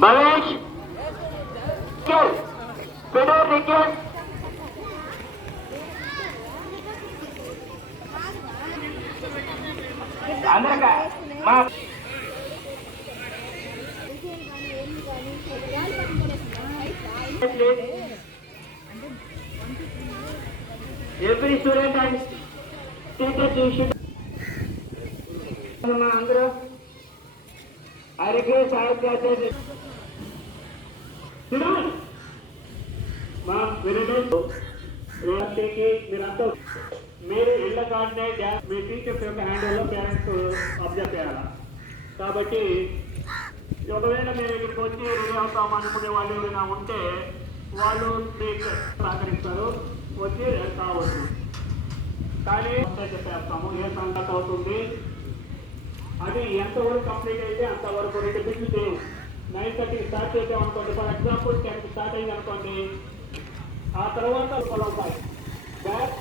Bhavesh Fedders రికెట్ అందరికా మా every student and teachers you should అందరూ I request all classes మా వినడానికి మీరంతా మీరు ఇళ్ళ కాడనే మీ టీచర్స్ యొక్క హ్యాండిల్లో పేరెంట్స్ అబ్జర్వ్ చేయాలి. కాబట్టి ఒకవేళ మీరు ఇక్కడికి వచ్చి రెడీ అవుతాం అనుకునే వాళ్ళు ఏమైనా ఉంటే వాళ్ళు మీకు సహకరిస్తారు, వచ్చి కావచ్చు. కానీ చెప్పేస్తాము ఏ సంగతి అవుతుంది అది ఎంతవరకు కంప్లీట్ అయితే అంతవరకు 2 బిట్లు చేయం. 9:30 స్టార్ట్ చేద్దాం అనుకోండి, ఫర్ ఎగ్జాంపుల్ 10 స్టార్ట్ అయింది అనుకోండి, ఆ తర్వాత పొలం బ్యాక్